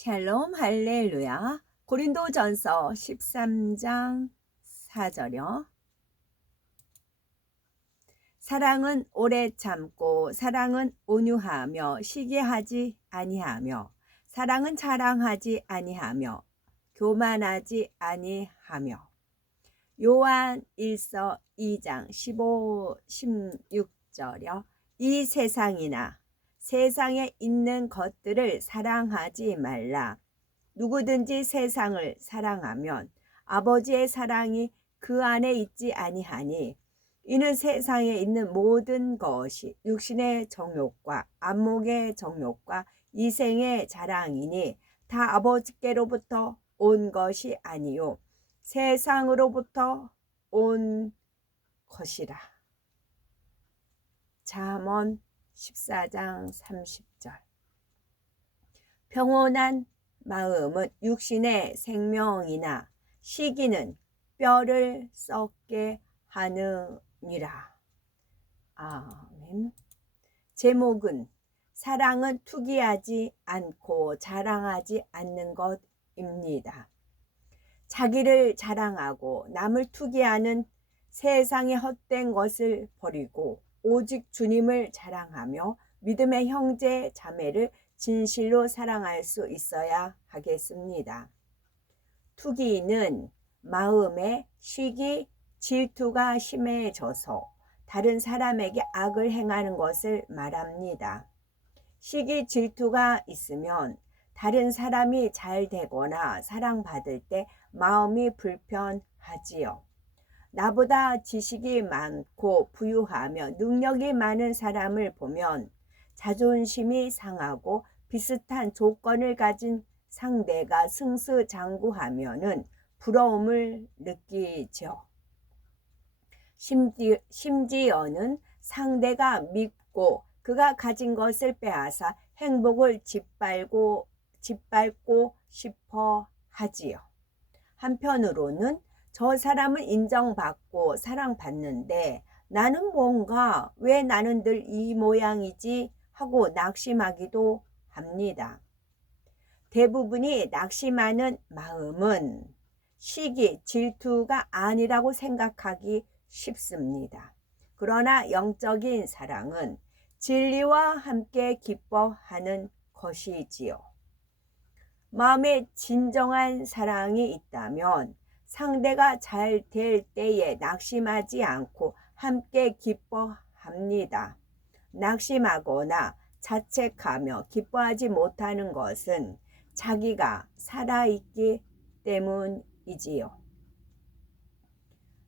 샬롬 할렐루야. 고린도전서 13장 4절요. 사랑은 오래 참고 사랑은 온유하며 시기하지 아니하며 사랑은 자랑하지 아니하며 교만하지 아니하며. 요한 1서 2장 15, 16절요. 이 세상이나 세상에 있는 것들을 사랑하지 말라. 누구든지 세상을 사랑하면 아버지의 사랑이 그 안에 있지 아니하니, 이는 세상에 있는 모든 것이 육신의 정욕과 안목의 정욕과 이생의 자랑이니 다 아버지께로부터 온 것이 아니요 세상으로부터 온 것이라. 잠언 14장 30절. 평온한 마음은 육신의 생명이나 시기는 뼈를 썩게 하느니라. 아멘. 제목은 사랑은 투기하지 않고 자랑하지 않는 것입니다. 자기를 자랑하고 남을 투기하는 세상의 헛된 것을 버리고 오직 주님을 자랑하며 믿음의 형제 자매를 진실로 사랑할 수 있어야 하겠습니다. 투기는 마음의 시기, 질투가 심해져서 다른 사람에게 악을 행하는 것을 말합니다. 시기, 질투가 있으면 다른 사람이 잘 되거나 사랑받을 때 마음이 불편하지요. 나보다 지식이 많고 부유하며 능력이 많은 사람을 보면 자존심이 상하고 비슷한 조건을 가진 상대가 승승장구하면은 부러움을 느끼죠. 심지어는 상대가 밉고 그가 가진 것을 빼앗아 행복을 짓밟고 싶어 하지요. 한편으로는 저 사람은 인정받고 사랑받는데 나는 뭔가 왜 나는 늘 이 모양이지 하고 낙심하기도 합니다. 대부분이 낙심하는 마음은 시기, 질투가 아니라고 생각하기 쉽습니다. 그러나 영적인 사랑은 진리와 함께 기뻐하는 것이지요. 마음에 진정한 사랑이 있다면 상대가 잘 될 때에 낙심하지 않고 함께 기뻐합니다. 낙심하거나 자책하며 기뻐하지 못하는 것은 자기가 살아있기 때문이지요.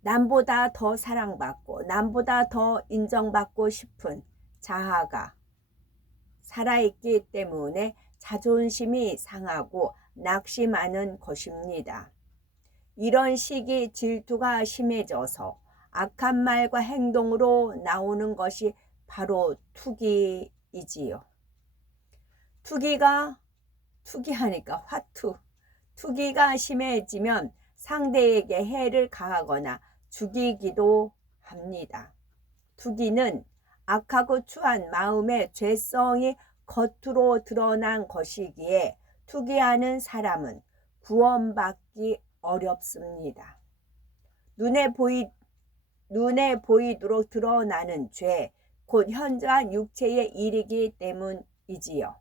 남보다 더 사랑받고 남보다 더 인정받고 싶은 자아가 살아있기 때문에 자존심이 상하고 낙심하는 것입니다. 이런 시기 질투가 심해져서 악한 말과 행동으로 나오는 것이 바로 투기이지요. 투기하니까 투기가 심해지면 상대에게 해를 가하거나 죽이기도 합니다. 투기는 악하고 추한 마음의 죄성이 겉으로 드러난 것이기에 투기하는 사람은 구원받기 어렵습니다. 눈에 보이도록 드러나는 죄, 곧 현저한 육체의 일이기 때문이지요.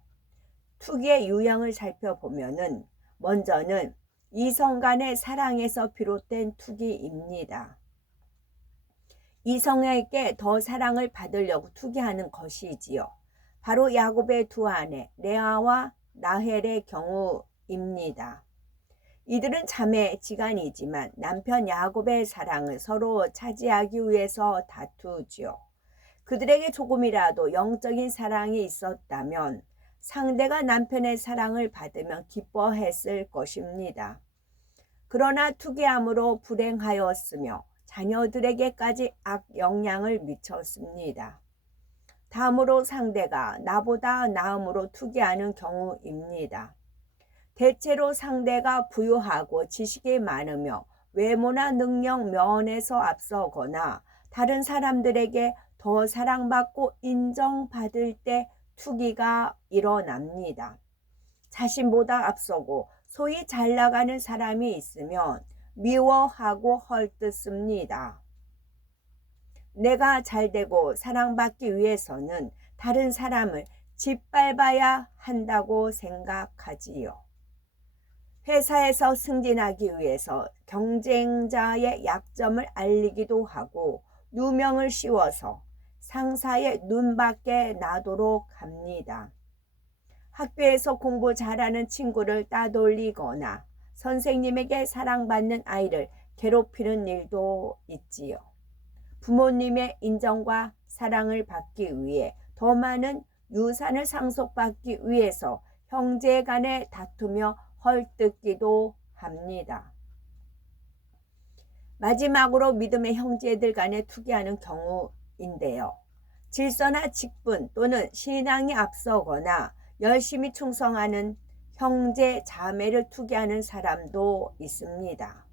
투기의 유형을 살펴보면은 먼저는 이성 간의 사랑에서 비롯된 투기입니다. 이성에게 더 사랑을 받으려고 투기하는 것이지요. 바로 야곱의 두 아내 레아와 라헬의 경우입니다. 이들은 자매지간이지만 남편 야곱의 사랑을 서로 차지하기 위해서 다투지요. 그들에게 조금이라도 영적인 사랑이 있었다면 상대가 남편의 사랑을 받으면 기뻐했을 것입니다. 그러나 투기함으로 불행하였으며 자녀들에게까지 악영향을 미쳤습니다. 다음으로 상대가 나보다 나음으로 투기하는 경우입니다. 대체로 상대가 부유하고 지식이 많으며 외모나 능력 면에서 앞서거나 다른 사람들에게 더 사랑받고 인정받을 때 투기가 일어납니다. 자신보다 앞서고 소위 잘 나가는 사람이 있으면 미워하고 헐뜯습니다. 내가 잘되고 사랑받기 위해서는 다른 사람을 짓밟아야 한다고 생각하지요. 회사에서 승진하기 위해서 경쟁자의 약점을 알리기도 하고 누명을 씌워서 상사의 눈밖에 나도록 합니다. 학교에서 공부 잘하는 친구를 따돌리거나 선생님에게 사랑받는 아이를 괴롭히는 일도 있지요. 부모님의 인정과 사랑을 받기 위해 더 많은 유산을 상속받기 위해서 형제 간에 다투며 헐뜯기도 합니다. 마지막으로 믿음의 형제들 간에 투기하는 경우인데요. 질서나 직분 또는 신앙이 앞서거나 열심히 충성하는 형제 자매를 투기하는 사람도 있습니다.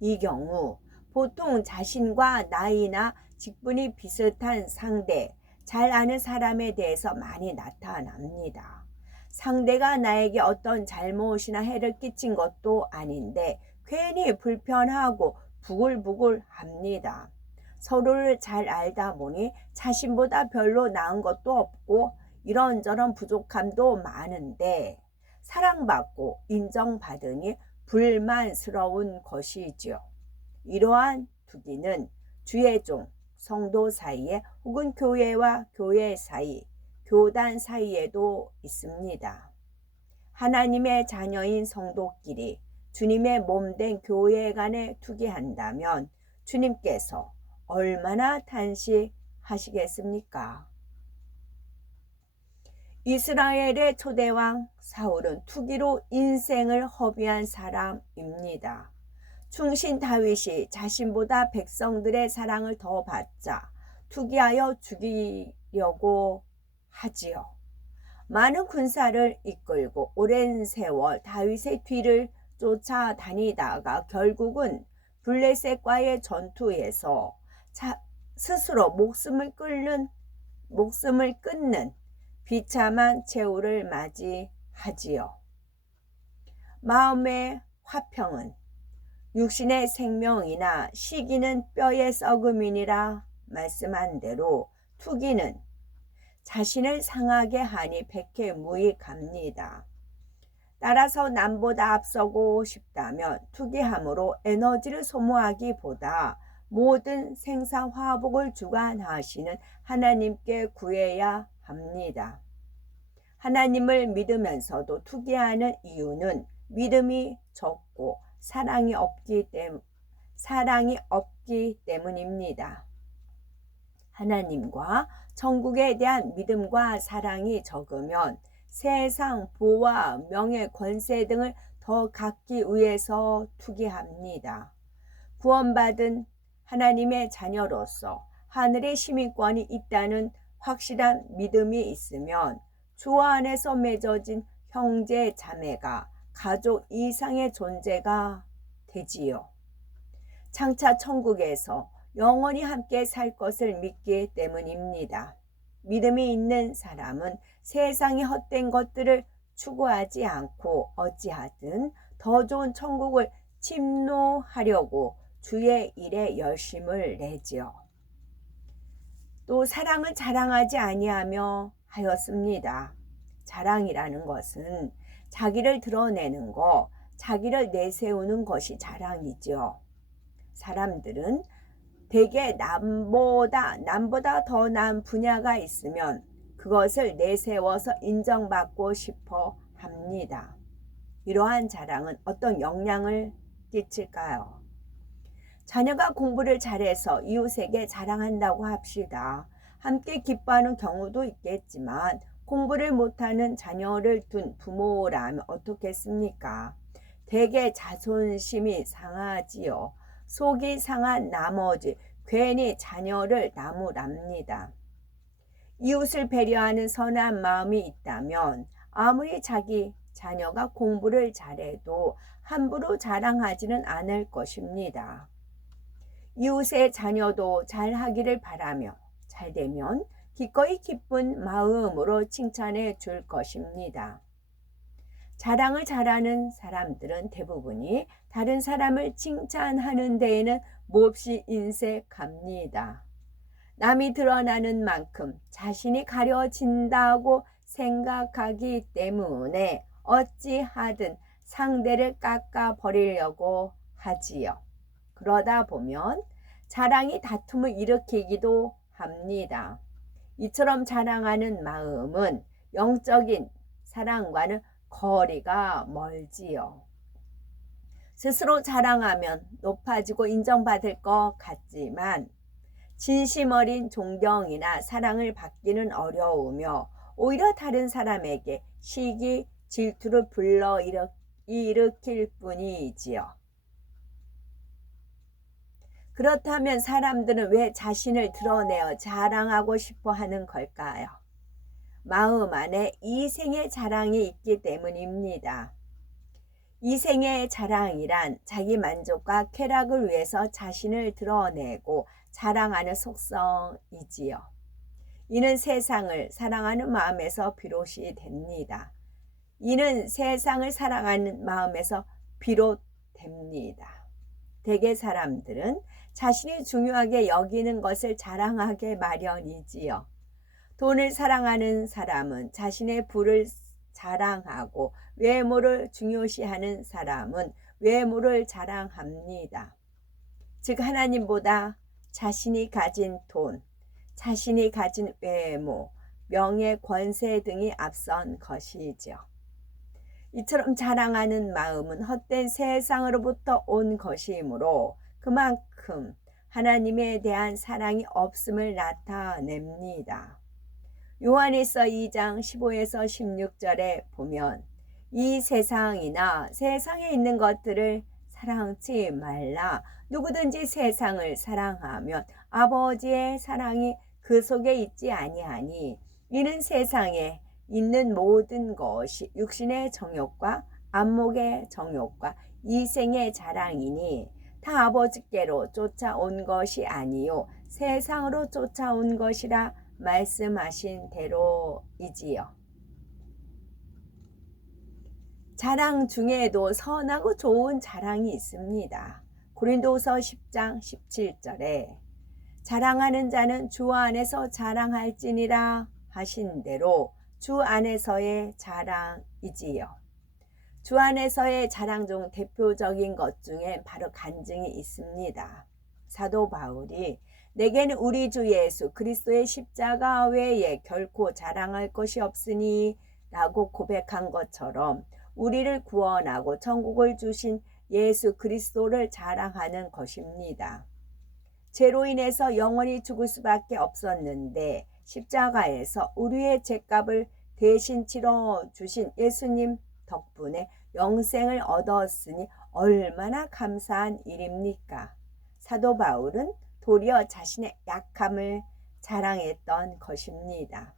이 경우 보통 자신과 나이나 직분이 비슷한 상대, 잘 아는 사람에 대해서 많이 나타납니다. 상대가 나에게 어떤 잘못이나 해를 끼친 것도 아닌데 괜히 불편하고 부글부글 합니다. 서로를 잘 알다 보니 자신보다 별로 나은 것도 없고 이런저런 부족함도 많은데 사랑받고 인정받으니 불만스러운 것이지요. 이러한 투기는 주의 종, 성도 사이에 혹은 교회와 교회 사이, 교단 사이에도 있습니다. 하나님의 자녀인 성도끼리 주님의 몸된 교회 간에 투기한다면 주님께서 얼마나 탄식하시겠습니까? 이스라엘의 초대왕 사울은 투기로 인생을 허비한 사람입니다. 충신 다윗이 자신보다 백성들의 사랑을 더 받자 투기하여 죽이려고 하지요. 많은 군사를 이끌고 오랜 세월 다윗의 뒤를 쫓아다니다가 결국은 블레셋과의 전투에서 스스로 목숨을 끊는 비참한 최후를 맞이하지요. 마음의 화평은 육신의 생명이나 시기는 뼈의 썩음이니라 말씀한 대로 투기는 자신을 상하게 하니 백해무익합니다. 따라서 남보다 앞서고 싶다면 투기함으로 에너지를 소모하기보다 모든 생사화복을 주관하시는 하나님께 구해야 합니다. 하나님을 믿으면서도 투기하는 이유는 믿음이 적고 사랑이 없기 때문입니다. 하나님과 천국에 대한 믿음과 사랑이 적으면 세상, 부와 명예, 권세 등을 더 갖기 위해서 투기합니다. 구원받은 하나님의 자녀로서 하늘의 시민권이 있다는 확실한 믿음이 있으면 주 안에서 맺어진 형제 자매가 가족 이상의 존재가 되지요. 장차 천국에서 영원히 함께 살 것을 믿기 때문입니다. 믿음이 있는 사람은 세상의 헛된 것들을 추구하지 않고 어찌하든 더 좋은 천국을 침노하려고 주의 일에 열심을 내지요. 또 사랑을 자랑하지 아니하며 하였습니다. 자랑이라는 것은 자기를 드러내는 것, 자기를 내세우는 것이 자랑이죠. 사람들은 대개 남보다 더 나은 분야가 있으면 그것을 내세워서 인정받고 싶어 합니다. 이러한 자랑은 어떤 영향을 끼칠까요? 자녀가 공부를 잘해서 이웃에게 자랑한다고 합시다. 함께 기뻐하는 경우도 있겠지만 공부를 못하는 자녀를 둔 부모라면 어떻겠습니까? 대개 자존심이 상하지요. 속이 상한 나머지 괜히 자녀를 나무랍니다. 이웃을 배려하는 선한 마음이 있다면 아무리 자기 자녀가 공부를 잘해도 함부로 자랑하지는 않을 것입니다. 이웃의 자녀도 잘하기를 바라며 잘되면 기꺼이 기쁜 마음으로 칭찬해 줄 것입니다. 자랑을 잘하는 사람들은 대부분이 다른 사람을 칭찬하는 데에는 몹시 인색합니다. 남이 드러나는 만큼 자신이 가려진다고 생각하기 때문에 어찌하든 상대를 깎아버리려고 하지요. 그러다 보면 자랑이 다툼을 일으키기도 합니다. 이처럼 자랑하는 마음은 영적인 사랑과는 거리가 멀지요. 스스로 자랑하면 높아지고 인정받을 것 같지만 진심 어린 존경이나 사랑을 받기는 어려우며 오히려 다른 사람에게 시기, 질투를 불러일으킬 뿐이지요. 그렇다면 사람들은 왜 자신을 드러내어 자랑하고 싶어 하는 걸까요? 마음 안에 이생의 자랑이 있기 때문입니다. 이생의 자랑이란 자기 만족과 쾌락을 위해서 자신을 드러내고 자랑하는 속성이지요. 이는 세상을 사랑하는 마음에서 비롯이 됩니다. 이는 세상을 사랑하는 마음에서 비롯됩니다. 대개 사람들은 자신이 중요하게 여기는 것을 자랑하게 마련이지요. 돈을 사랑하는 사람은 자신의 부를 자랑하고 외모를 중요시하는 사람은 외모를 자랑합니다. 즉 하나님보다 자신이 가진 돈, 자신이 가진 외모, 명예, 권세 등이 앞선 것이죠. 이처럼 자랑하는 마음은 헛된 세상으로부터 온 것이므로 그만큼 하나님에 대한 사랑이 없음을 나타냅니다. 요한일서 2장 15에서 16절에 보면 이 세상이나 세상에 있는 것들을 사랑치 말라. 누구든지 세상을 사랑하면 아버지의 사랑이 그 속에 있지 아니하니 이는 세상에 있는 모든 것이 육신의 정욕과 안목의 정욕과 이생의 자랑이니 다 아버지께로 쫓아온 것이 아니요 세상으로 쫓아온 것이라 말씀하신 대로이지요. 자랑 중에도 선하고 좋은 자랑이 있습니다. 고린도후서 10장 17절에 자랑하는 자는 주 안에서 자랑할지니라 하신 대로 주 안에서의 자랑이지요. 주 안에서의 자랑 중 대표적인 것 중에 바로 간증이 있습니다. 사도 바울이 내게는 우리 주 예수 그리스도의 십자가 외에 결코 자랑할 것이 없으니 라고 고백한 것처럼 우리를 구원하고 천국을 주신 예수 그리스도를 자랑하는 것입니다. 죄로 인해서 영원히 죽을 수밖에 없었는데 십자가에서 우리의 죄값을 대신 치러 주신 예수님 덕분에 영생을 얻었으니 얼마나 감사한 일입니까? 사도 바울은 도리어 자신의 약함을 자랑했던 것입니다.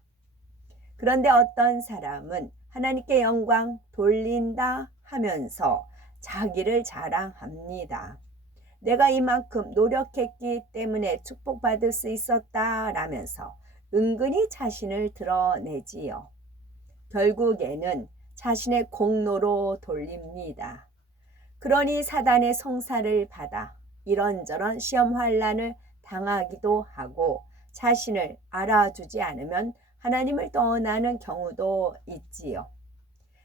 그런데 어떤 사람은 하나님께 영광 돌린다 하면서 자기를 자랑합니다. 내가 이만큼 노력했기 때문에 축복받을 수 있었다라면서 은근히 자신을 드러내지요. 결국에는 자신의 공로로 돌립니다. 그러니 사단의 송사를 받아 이런저런 시험 환난을 당하기도 하고 자신을 알아주지 않으면 하나님을 떠나는 경우도 있지요.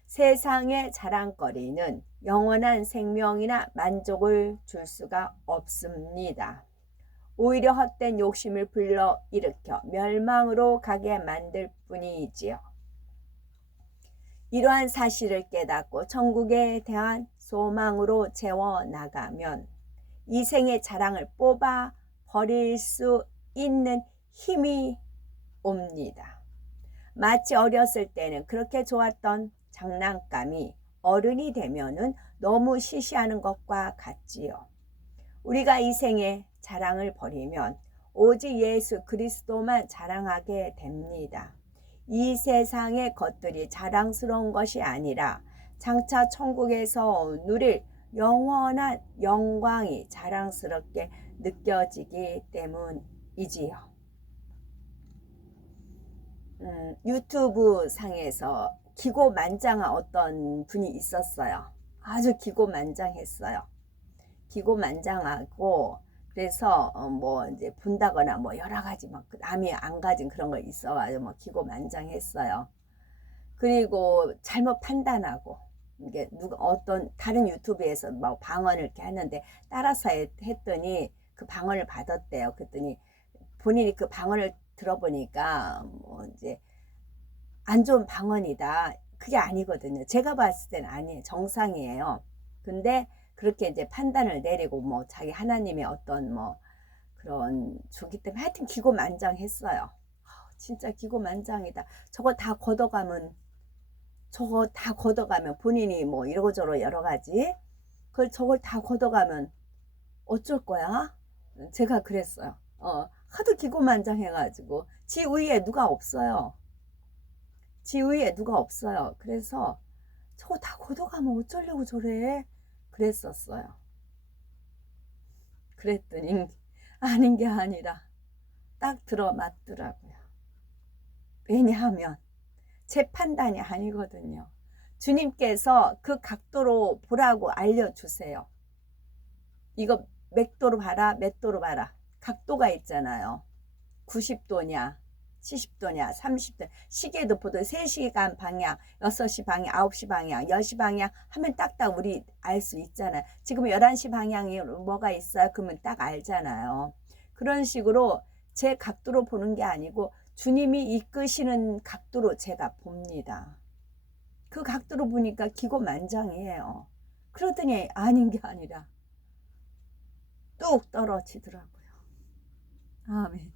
세상의 자랑거리는 영원한 생명이나 만족을 줄 수가 없습니다. 오히려 헛된 욕심을 불러일으켜 멸망으로 가게 만들 뿐이지요. 이러한 사실을 깨닫고 천국에 대한 소망으로 채워나가면 이 생의 자랑을 뽑아 버릴 수 있는 힘이 옵니다. 마치 어렸을 때는 그렇게 좋았던 장난감이 어른이 되면은 너무 시시하는 것과 같지요. 우리가 이 생에 자랑을 버리면 오직 예수 그리스도만 자랑하게 됩니다. 이 세상의 것들이 자랑스러운 것이 아니라 장차 천국에서 누릴 영원한 영광이 자랑스럽게 느껴지기 때문이지요. 유튜브 상에서 기고만장한 어떤 분이 있었어요. 아주 기고만장했어요. 기고만장하고 그래서 뭐 이제 본다거나 뭐 여러 가지 막 남이 안 가진 그런 거 있어가지고 뭐 기고만장했어요. 그리고 잘못 판단하고 이게 누가 어떤 다른 유튜브에서 뭐 방언을 이렇게 하는데 따라서 했더니 그 방언을 받았대요. 그랬더니 본인이 그 방언을 들어보니까 뭐 이제 안 좋은 방언이다. 그게 아니거든요. 제가 봤을 때는 아니에요. 정상이에요. 근데 그렇게 이제 판단을 내리고 뭐 자기 하나님의 어떤 뭐 그런 주기 때문에 하여튼 기고만장했어요. 진짜 기고만장이다. 저거 다 걷어가면 본인이 뭐 이러고저러 여러 가지 그걸 저걸 다 걷어가면 어쩔 거야? 제가 그랬어요. 하도 기고만장해가지고 지 위에 누가 없어요. 지 위에 누가 없어요. 그래서 저거 다 걷어가면 어쩌려고 저래? 그랬었어요. 그랬더니 아닌 게 아니라 딱 들어맞더라고요. 왜냐하면 제 판단이 아니거든요. 주님께서 그 각도로 보라고 알려주세요. 이거 맥도로 봐라, 몇 도로 봐라. 각도가 있잖아요. 90도냐, 70도냐, 30도. 시계도 보도 3시간 방향, 6시 방향, 9시 방향, 10시 방향 하면 딱딱 우리 알 수 있잖아요. 지금 11시 방향이 뭐가 있어요? 그러면 딱 알잖아요. 그런 식으로 제 각도로 보는 게 아니고 주님이 이끄시는 각도로 제가 봅니다. 그 각도로 보니까 기고만장이에요. 그러더니 아닌 게 아니라 뚝 떨어지더라고요. 아멘.